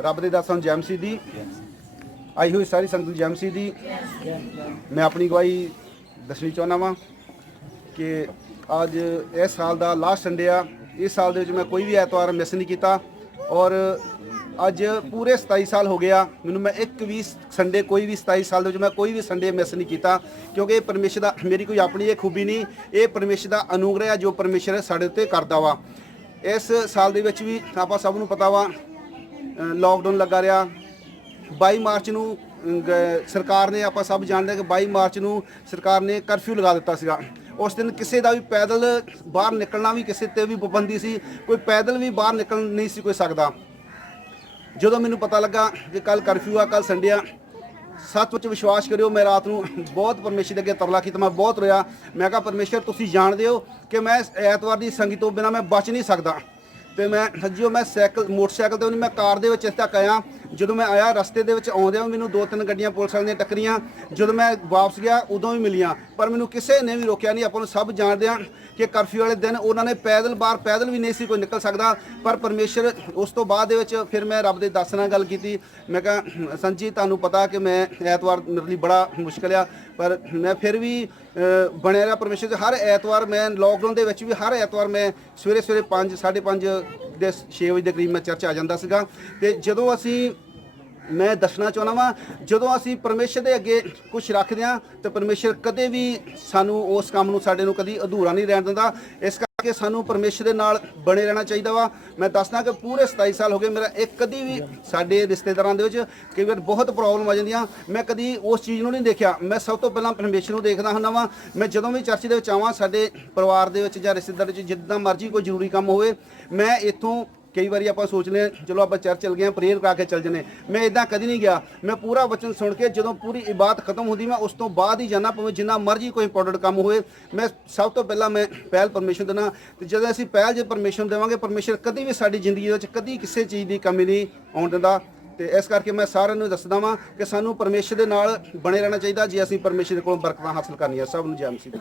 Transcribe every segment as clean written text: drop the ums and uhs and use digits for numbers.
रब दे दासां जय मसीह दी। आई हुई सारी संगत जय मसीह दी। मैं अपनी गवाही दसनी चाहना वा कि अज इस साल का लास्ट संडे आ। इस साल दे विच मैं कोई भी ऐतवार मिस नहीं किया और अज पूरे 27 साल हो गया मैनूं। मैं एक भी संडे कोई भी 27 साल दे विच मैं कोई भी संडे मिस नहीं किया, क्योंकि परमेश्वर का मेरी कोई अपनी ये खूबी नहीं, ये परमेश्वर का अनुग्रह जो परमेश्वर साडे उत्ते करदा वा। इस साल दे विच भी आपां सब नूं पता वा लॉकडाउन लगा रहा। 22 मार्च नूं सरकार ने आपां सब जानते कि 22 मार्च नूं सरकार ने कर्फ्यू लगा दिता सीगा। उस दिन किसी का भी पैदल बाहर निकलना भी किसी ते भी पाबंदी सी, कोई पैदल भी बाहर निकल नहीं सी कोई सकदा। जो मैनू पता लगा कि कल कर्फ्यू आ, कल संडे आ, सचमुच विश्वास करियो मैं रात नूं बहुत परमेश्वर अगे तरला किया, मैं बहुत रोया। मैं कहा परमेश्वर तुसीं जाणदे हो कि मैं ऐतवार की संगत तो बिना मैं बच नहीं सकता। तो मैं सज्जियो मैं साइकिल मोटरसाइकिल तो नहीं, मैं कार दे विच इस तक आया। जो मैं आया रस्ते दे विच आउंदियां मैनूं 2-3 गड्डियां पुलिस वालियां टक्करियां। जो मैं वापस गया उदों भी मिलियां, पर मैनूं किसी ने भी रोकिया नहीं। आपां नूं सब जानते हैं कि कर्फ्यू वाले दिन उन्होंने पैदल बाहर पैदल भी नहीं सी कोई निकल सकता, पर परमेश्वर उस तो बाद दे विच फिर मैं रब दे दास नाल गल कीती। मैं कहा संजी तुहानूं पता कि मैं ऐतवार मेरे लिए बड़ा मुश्किल आ, पर मैं फिर भी बने रहा परमेश्वर। हर ऐतवार मैं लॉकडाउन दे विच भी हर ऐतवार मैं सवेरे 5 साढ़े 5 ਦੇ 6 वजे के करीब मैं चर्च आ जाता सीगा। ते जदों असी मैं दसना चाहना वा जदों असी परमेश्वर के अगे कुछ रखते हैं तो परमेश्वर कदे भी सानू उस काम नूं साडे नूं कदी अधूरा नहीं रहन दिंदा। इस करके सानू परमेश्वर के नाल बने रहना चाहिए वा। मैं दसना कि पूरे 27 साल हो गए मेरा एक कदी भी साडे रिश्तेदारां दे विच कई बार बहुत प्रॉब्लम आ जांदियां, मैं कदी उस चीज़ नूं नहीं देखा। मैं सब तो पहलां परमेश्वर नूं देखदा हुंदा वा। मैं जदों भी चर्च दे विच आवां साडे परिवार दे विच जां रिश्तेदार विच जिद्दां मर्जी कोई जरूरी काम होवे, मैं इत्थों कई बार आप सोचने चलो आप चर्च चल गए प्रेयर करा के चल जने, मैं इदा कभी नहीं गया। मैं पूरा वचन सुन के जो पूरी इबादत खत्म होती मैं उस तो बाद ही जाना, भावें जिन्ना मर्जी कोई इंपोर्टेंट काम होए। मैं सब तो पहला मैं पहल परमेश्वर देना। तो जो असीं पहल जो परमेश्वर देवांगे परमेश्वर कभी भी साडी जिंदगी कभी किसी चीज़ की कमी नहीं आउण दिंदा। तो इस करके मैं सारिਆਂ ਨੂੰ दसदा वां कि सानू परमेश्वर के नाल बने रहना चाहिए जे असीं परमेश्वर के कोलों बरकतां हासिल करनियां। सब नूं जय मसीह।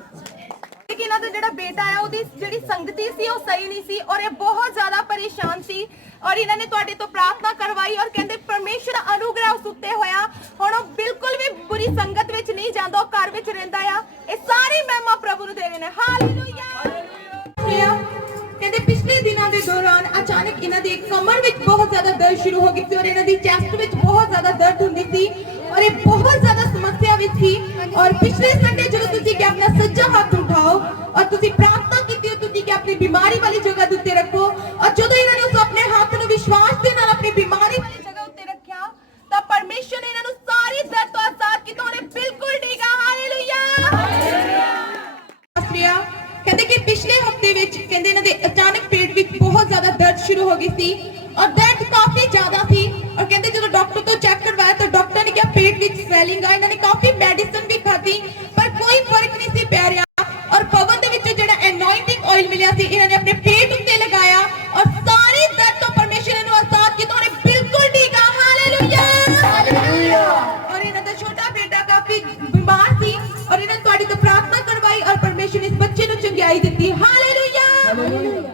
इन्हां दा जिहड़ा बेटा है उहदी जिहड़ी संगति सी वो सही नहीं सी और ये बहुत ज्यादा परेशान सी और इन्हां ने तुहाडे तो प्रार्थना करवाई और कहंदे परमेश्वर अनुग्रह उस उत्ते होया। हुण वो बिल्कुल भी बुरी संगत विच नहीं जांदा, घर विच रहिंदा आ। ये सारी महिमा प्रभु नूं देवे ने। हालेलुया। कहंदे पिछले दिनों के दौरान अचानक इन्हां दी कमर विच बहुत ज्यादा दर्द शुरू हो गई थी और इन्हां दी चेस्ट विच बहुत ज्यादा दर्द हुंदी थी और ये बहुत ज्यादा समस्या विच थी। और पिछले संडे जो तुसी कि अपना सज्जा हाथ उठाओ और तुसी प्रार्थना कीती तुसी कि अपनी बीमारी वाली जगह दे उत्ते रखो और जदों इन्हां ने उस अपने हाथ नूं विश्वास दे नाल अपनी बीमारी वाली जगह उत्ते रखया तां परमेश्वर ने इन्हां नूं सारी दर्द तो आजाद कीता। उन्हें बिल्कुल ठीक है। हालेलुया। कहते कि पिछले हफ्ते विच कहते इन्हां दे अचानक पेट विच बहुत ज्यादा दर्द शुरू हो गई थी और दर्द काफी ज्यादा थी और कहते जो डॉक्टर तो चेक करवाया तो डॉक्टर ने कहा पेट विच स्वेलिंग आ। इन्होंने काफी मेडिसिन भी खाधी पर कोई फर्क नहीं सी पै रहा और पवन दे विच जेड़ा एनॉइंटिंग ऑयल मिलिया सी इन्होंने अपने पेट उत्ते लगाया और सारी दर्द तो परमेश्वर ने आजाद की। तो बिल्कुल ठीक है। हालेलुया। हालेलुया। और इन्हां दा छोटा बेटा काफी बीमार थी और इन्होंने तुहाडी तो प्रार्थना करवाई और परमेश्वर ने इस बच्चे नूं चंगियाई दित्ती। हालेलुया। हालेलुया।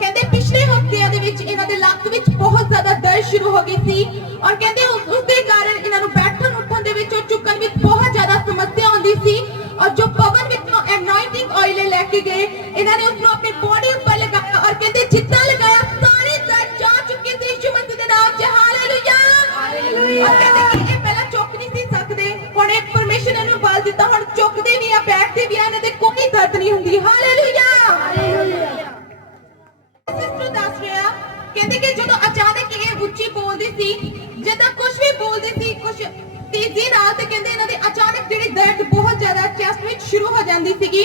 कहते पिछले हफ्ते दे विच इन्हां दे लक विच बहुत ज्यादा दर्द शुरू हो गई थी और कहते उस दे कारण इन्हां नूं बैठण उठण दे विच और चुकण विच बहुत ज्यादा समस्या आउंदी सी और जो पवन विचों एनॉइंटिंग ऑयल लेके गए इन्हां ने उसनूं अपनी बॉडी ऊपर लगाया और कहते जितना लगाया सारी दर्द जा चुकी थी यीशु मसीह दे नाम च। हालेलुया। हालेलुया। और कहते कि ये पहला चुक नहीं सी सकदे, हुण एक परमेश्वर ने बाल दिता, हुण चुकदे भी आ बैठदे भी आ, इन्हां दे कोई दर्द नहीं हुंदी। हालेलुया। हालेलुया। सिस्टर दस रहा कहते कि जो अचानक ये उच्ची बोलती थी जदा कुछ भी बोलती थी कुछ तेजी नाल ते कहंदे इन्हां दे अचानक जेड़ी दर्द बहुत ज्यादा चेस्ट विच शुरू हो जांदी सीगी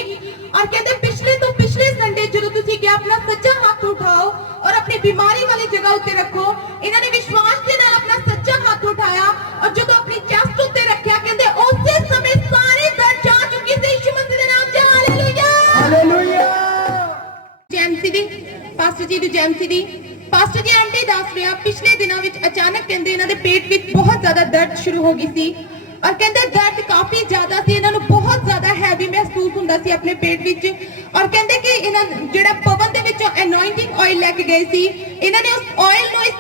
और कहंदे पिछले तो पिछले संडे जदों तुसीं कि अपना सज्जा हाथ उठाओ और अपनी बीमारी वाली जगह उत्ते रखो, इन्हां ने विश्वास दे नाल अपना सज्जा हाथ उठाया और जदों अपनी चेस्ट उत्ते रखया कहंदे उसे समय सारी दर्द जा चुकी थी यीशु मसीह दे नाम च। हालेलुया। हालेलुया। जैमसी दी पास्टर जी दी जैमसी दी पास्टर जी आंटी दस रहा पिछले दिनों विच अचानक कहंदे इन्हां दे पेट विच बहुत ज्यादा दर्द शुरू हो गई सी ਔਰ ਕਹਿੰਦੇ ਦਰਦ ਕਾਫੀ ਜ਼ਿਆਦਾ ਸੀ, ਇਹਨਾਂ ਨੂੰ ਬਹੁਤ ਜ਼ਿਆਦਾ ਹੈਵੀ ਮਹਿਸੂਸ ਹੁੰਦਾ ਸੀ ਆਪਣੇ ਪੇਟ ਵਿੱਚ। ਔਰ ਕਹਿੰਦੇ ਕਿ ਇਹਨਾਂ ਜਿਹੜਾ ਪਵਨ ਦੇ ਵਿੱਚੋਂ ਅਨੋਇੰਟਿੰਗ ਆਇਲ ਲੈ ਕੇ ਗਏ ਸੀ, ਇਹਨਾਂ ਨੇ ਉਸ ਆਇਲ ਨੂੰ ਇਸ